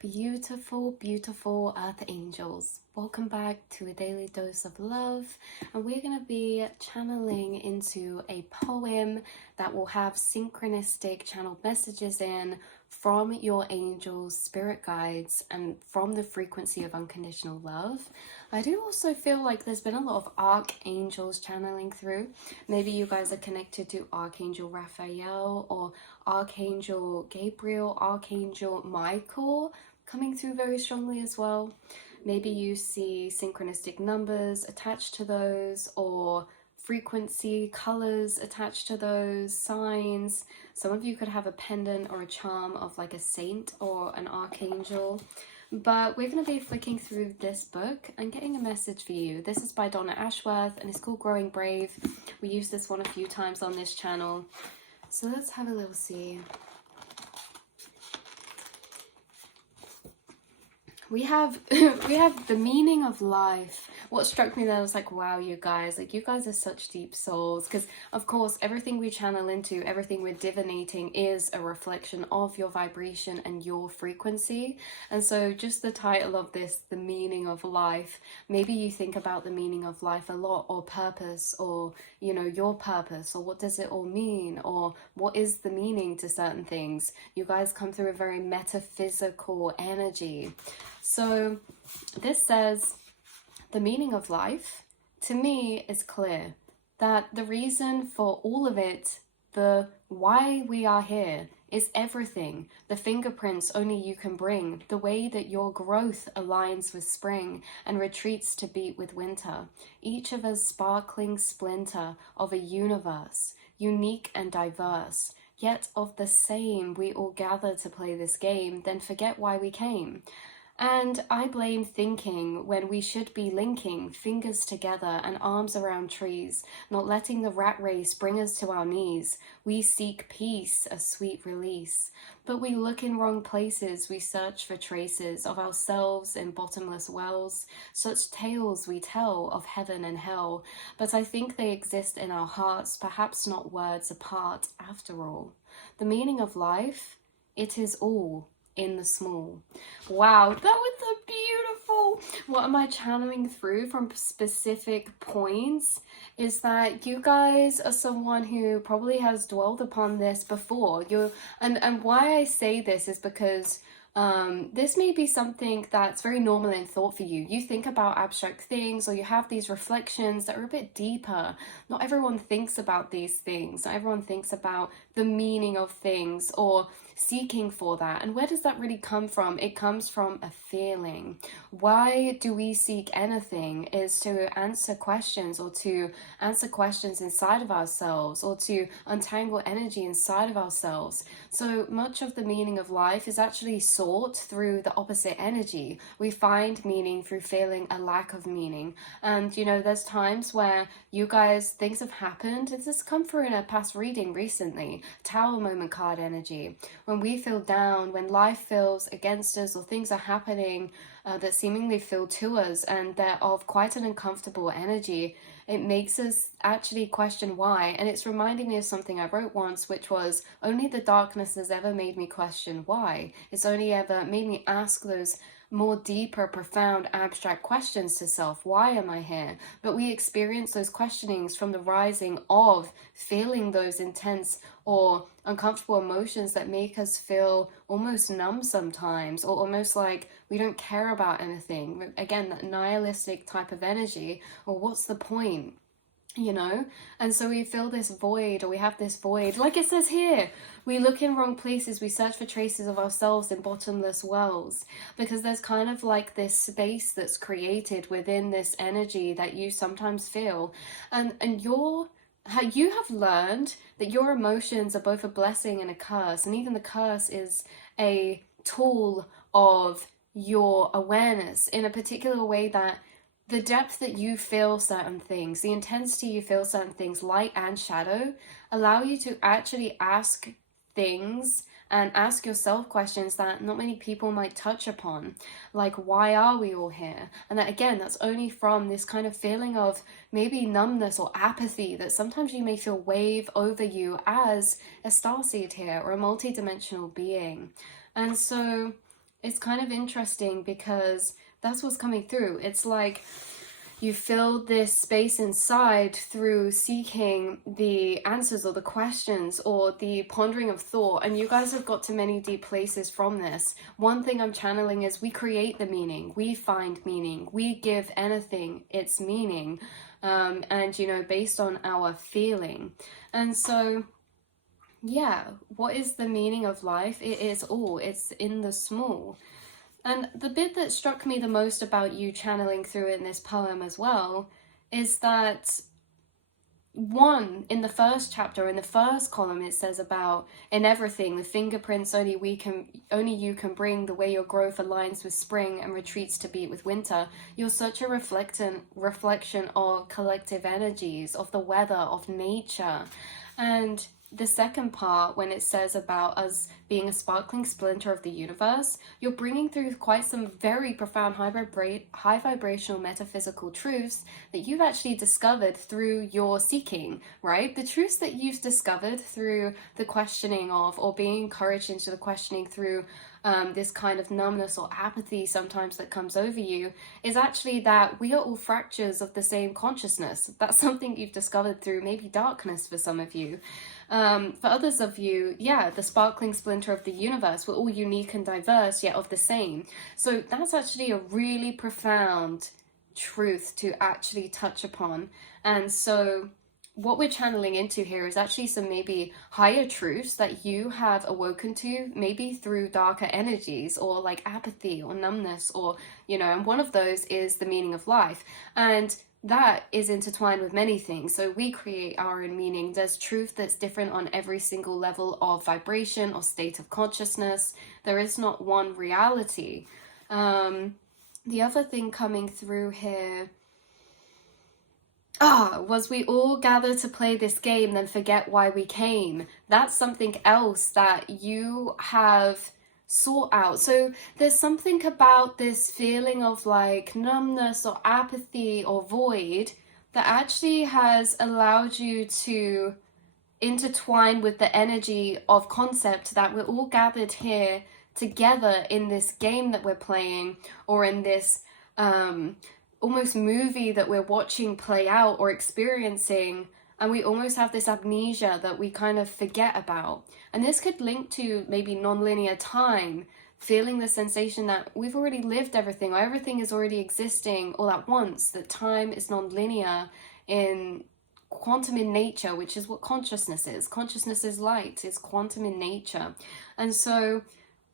beautiful, beautiful Earth Angels. Welcome back to a daily dose of love, and we're going to be channeling into a poem that will have synchronistic channeled messages in from your angels, spirit guides, and from the frequency of unconditional love. I do also feel like there's been a lot of archangels channeling through. Maybe you guys are connected to Archangel Raphael or Archangel Gabriel, Archangel Michael coming through very strongly as well. Maybe you see synchronistic numbers attached to those, or frequency, colors attached to those, signs. Some of you could have a pendant or a charm of like a saint or an archangel. But we're going to be flicking through this book and getting a message for you. This is by Donna Ashworth and it's called Growing Brave. We used this one a few times on this channel. So let's have a little see. We have the meaning of life. What struck me there was like, wow, you guys are such deep souls, because of course everything we channel into, everything we're divinating is a reflection of your vibration and your frequency. And so just the title of this, the meaning of life, maybe you think about the meaning of life a lot, or purpose, or you know, your purpose, or what does it all mean, or what is the meaning to certain things. You guys come through a very metaphysical energy. So this says, the meaning of life, to me, is clear. That the reason for all of it, the why we are here, is everything. The fingerprints only you can bring. The way that your growth aligns with spring and retreats to beat with winter. Each of us sparkling splinter of a universe, unique and diverse. Yet of the same, we all gather to play this game, then forget why we came. And I blame thinking when we should be linking fingers together and arms around trees, not letting the rat race bring us to our knees. We seek peace, a sweet release. But we look in wrong places, we search for traces of ourselves in bottomless wells. Such tales we tell of heaven and hell, but I think they exist in our hearts, perhaps not words apart after all. The meaning of life, it is all in the small. Wow, that was so beautiful. What am I channeling through from specific points is that you guys are someone who probably has dwelled upon this before. And why I say this is because this may be something that's very normal in thought for you. You think about abstract things, or you have these reflections that are a bit deeper. Not everyone thinks about these things. Not everyone thinks about the meaning of things or seeking for that. And where does that really come from? It comes from a feeling. Why do we seek anything is to answer questions, or to answer questions inside of ourselves, or to untangle energy inside of ourselves. So much of the meaning of life is actually sought through the opposite energy. We find meaning through feeling a lack of meaning. And you know, there's times where you guys, things have happened. This has come through in a past reading recently, Tower Moment card energy. When we feel down, when life feels against us, or things are happening that seemingly feel to us and they're of quite an uncomfortable energy, it makes us actually question why. And it's reminding me of something I wrote once, which was, only the darkness has ever made me question why. It's only ever made me ask those more deeper, profound, abstract questions to self. Why am I here? But we experience those questionings from the rising of feeling those intense or uncomfortable emotions that make us feel almost numb sometimes, or almost like we don't care about anything. Again, that nihilistic type of energy, or what's the point? You know? And so we feel this void, or we have this void, like it says here, we look in wrong places, we search for traces of ourselves in bottomless wells, because there's kind of like this space that's created within this energy that you sometimes feel, and you have learned that your emotions are both a blessing and a curse, and even the curse is a tool of your awareness in a particular way, that the depth that you feel certain things, the intensity you feel certain things, light and shadow, allow you to actually ask things and ask yourself questions that not many people might touch upon, like, why are we all here? And that, again, that's only from this kind of feeling of maybe numbness or apathy that sometimes you may feel wave over you as a starseed here, or a multi-dimensional being. And so it's kind of interesting because that's what's coming through. It's like you filled this space inside through seeking the answers or the questions or the pondering of thought, and you guys have got to many deep places from this. One thing I'm channeling is we create the meaning, we find meaning, we give anything its meaning, and you know, based on our feeling. And so yeah, what is the meaning of life? It is all, it's in the small. And the bit that struck me the most about you channeling through in this poem as well is that one, in the first chapter, in the first column, it says about in everything, the fingerprints only you can bring, the way your growth aligns with spring and retreats to beat with winter. You're such a reflection of collective energies, of the weather, of nature. And the second part, when it says about us being a sparkling splinter of the universe, you're bringing through quite some very profound high vibrational metaphysical truths that you've actually discovered through your seeking, right? The truths that you've discovered through the questioning of, or being encouraged into the questioning through this kind of numbness or apathy sometimes that comes over you, is actually that we are all fractures of the same consciousness. That's something you've discovered through maybe darkness for some of you. For others of you, yeah, the sparkling splinter of the universe, we're all unique and diverse, yet of the same. So that's actually a really profound truth to actually touch upon. And so what we're channeling into here is actually some maybe higher truths that you have awoken to, maybe through darker energies or like apathy or numbness, or, you know, and one of those is the meaning of life. And that is intertwined with many things. So we create our own meaning. There's truth that's different on every single level of vibration or state of consciousness. There is not one reality. The other thing coming through here was we all gather to play this game, then forget why we came. That's something else that you have sought out. So there's something about this feeling of like numbness or apathy or void that actually has allowed you to intertwine with the energy of concept that we're all gathered here together in this game that we're playing, or in this almost movie that we're watching play out or experiencing, and we almost have this amnesia that we kind of forget about. And this could link to maybe non-linear time, feeling the sensation that we've already lived everything, or everything is already existing all at once, that time is non-linear in quantum in nature, which is what consciousness is. Consciousness is light, is quantum in nature. And so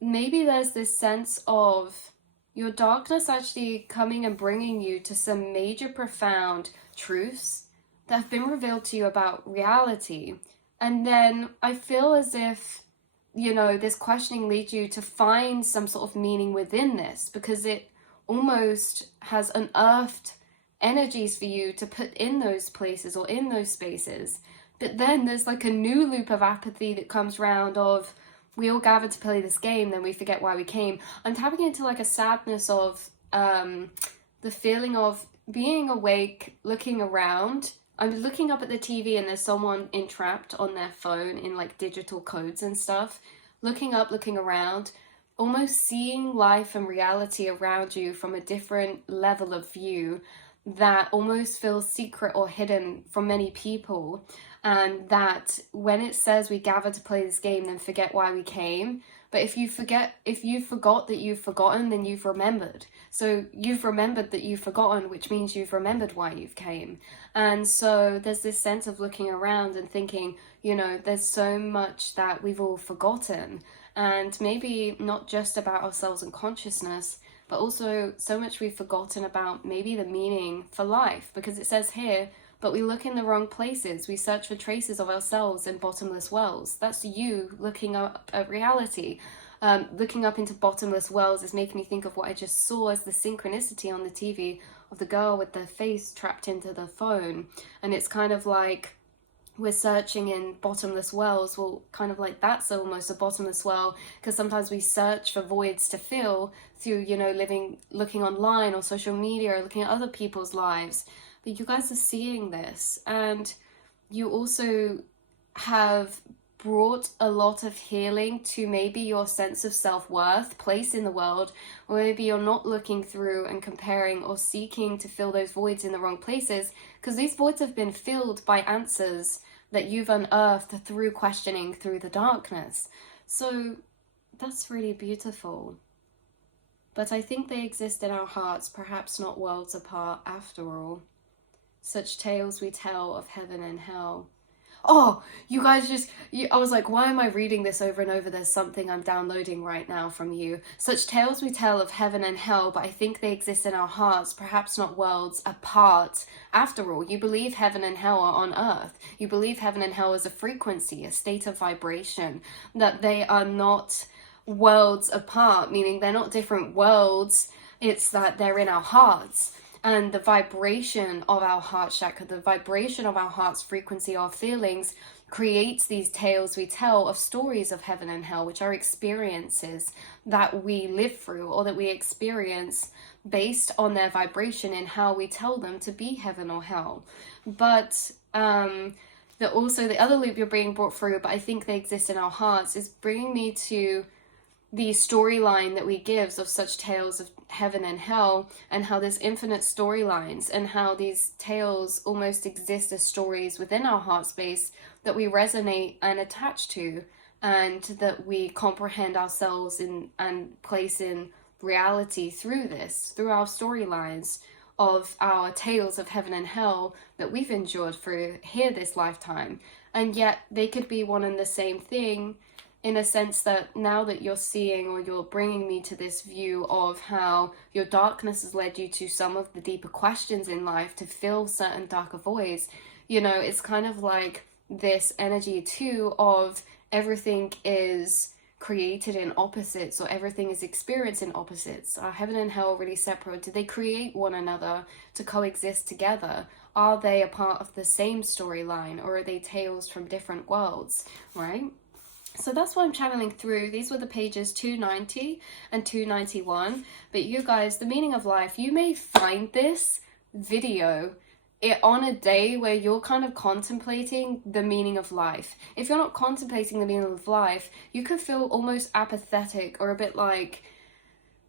maybe there's this sense of your darkness actually coming and bringing you to some major profound truths that have been revealed to you about reality. And then I feel as if, you know, this questioning leads you to find some sort of meaning within this, because it almost has unearthed energies for you to put in those places or in those spaces. But then there's like a new loop of apathy that comes round of, we all gathered to play this game, then we forget why we came. I'm tapping into like a sadness of the feeling of being awake, looking around. I'm looking up at the TV and there's someone entrapped on their phone in like digital codes and stuff. Looking up, looking around, almost seeing life and reality around you from a different level of view that almost feels secret or hidden from many people. And that when it says we gather to play this game, then forget why we came. But if you forgot that you've forgotten, then you've remembered. So you've remembered that you've forgotten, which means you've remembered why you've came. And so there's this sense of looking around and thinking, you know, there's so much that we've all forgotten. And maybe not just about ourselves and consciousness, but also so much we've forgotten about maybe the meaning for life. Because it says here, but we look in the wrong places. We search for traces of ourselves in bottomless wells. That's you looking up at reality. Looking up into bottomless wells is making me think of what I just saw as the synchronicity on the TV of the girl with the face trapped into the phone. And it's kind of like we're searching in bottomless wells. Well, kind of like that's almost a bottomless well, because sometimes we search for voids to fill through, you know, looking online or social media or looking at other people's lives. But you guys are seeing this, and you also have brought a lot of healing to maybe your sense of self-worth, place in the world, or maybe you're not looking through and comparing or seeking to fill those voids in the wrong places, because these voids have been filled by answers that you've unearthed through questioning through the darkness. So that's really beautiful. But I think they exist in our hearts, perhaps not worlds apart after all. Such tales we tell of heaven and hell. Oh, you guys I was like, why am I reading this over and over? There's something I'm downloading right now from you. Such tales we tell of heaven and hell, but I think they exist in our hearts, perhaps not worlds apart. After all, you believe heaven and hell are on earth. You believe heaven and hell is a frequency, a state of vibration, that they are not worlds apart, meaning they're not different worlds. It's that they're in our hearts. And the vibration of our heart chakra, the vibration of our heart's frequency, our feelings, creates these tales we tell of stories of heaven and hell, which are experiences that we live through or that we experience based on their vibration and how we tell them to be heaven or hell. But also the other loop you're being brought through, but I think they exist in our hearts, is bringing me to the storyline that we give of such tales of heaven and hell, and how there's infinite storylines, and how these tales almost exist as stories within our heart space that we resonate and attach to, and that we comprehend ourselves in and place in reality through our storylines of our tales of heaven and hell that we've endured through here this lifetime. And yet they could be one and the same thing, in a sense that now that you're seeing, or you're bringing me to this view of how your darkness has led you to some of the deeper questions in life to fill certain darker voids, it's kind of like this energy too of everything is created in opposites, or everything is experienced in opposites. Are heaven and hell really separate? Do they create one another to coexist together? Are they a part of the same storyline, or are they tales from different worlds, right? So that's what I'm channeling through. These were the pages 290 and 291. But you guys, the meaning of life, you may find this video on a day where you're kind of contemplating the meaning of life. If you're not contemplating the meaning of life, you could feel almost apathetic, or a bit like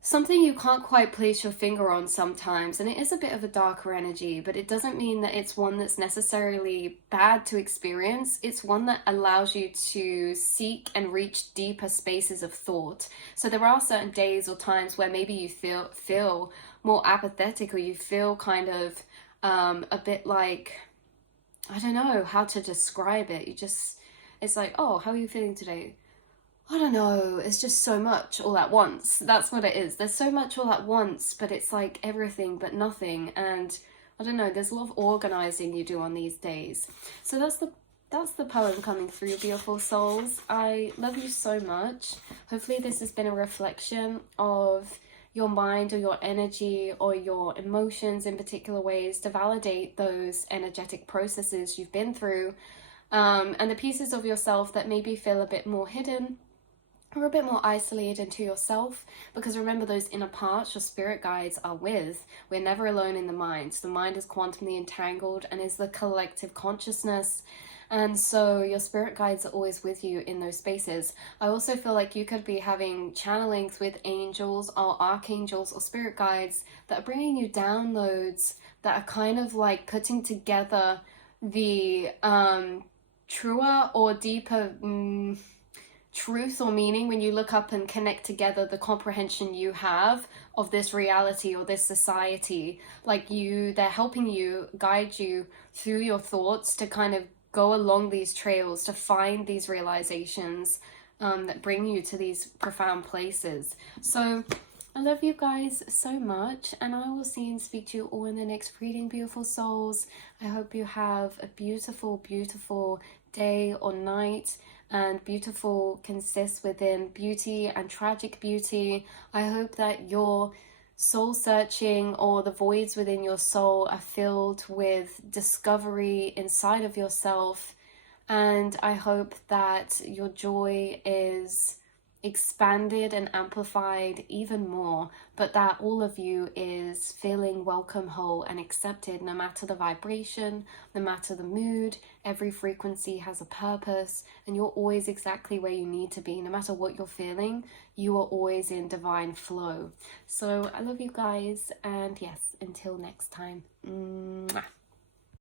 something you can't quite place your finger on sometimes. And it is a bit of a darker energy, but it doesn't mean that it's one that's necessarily bad to experience. It's one that allows you to seek and reach deeper spaces of thought. So there are certain days or times where maybe you feel more apathetic, or you feel kind of a bit like, I don't know how to describe it. It's like, oh, how are you feeling today? I don't know, it's just so much all at once. That's what it is. There's so much all at once, but it's like everything but nothing. And I don't know, there's a lot of organizing you do on these days. So that's the poem coming through, beautiful souls. I love you so much. Hopefully this has been a reflection of your mind, or your energy, or your emotions in particular ways, to validate those energetic processes you've been through, and the pieces of yourself that maybe feel a bit more hidden, or a bit more isolated to yourself. Because remember, those inner parts your spirit guides are with. We're never alone in the mind. The mind is quantumly entangled and is the collective consciousness. And so your spirit guides are always with you in those spaces. I also feel like you could be having channelings with angels or archangels or spirit guides that are bringing you downloads that are kind of like putting together the truer or deeper truth or meaning when you look up and connect together the comprehension you have of this reality or this society. Like they're helping you, guide you through your thoughts to kind of go along these trails, to find these realizations that bring you to these profound places. So I love you guys so much, and I will see and speak to you all in the next reading, beautiful souls. I hope you have a beautiful, beautiful day or night, and beautiful consists within beauty and tragic beauty. I hope that your soul searching, or the voids within your soul, are filled with discovery inside of yourself. And I hope that your joy is expanded and amplified even more, but that all of you is feeling welcome, whole, and accepted, no matter the vibration, no matter the mood. Every frequency has a purpose, and you're always exactly where you need to be. No matter what you're feeling, you are always in divine flow. So I love you guys, and yes, until next time. Mwah.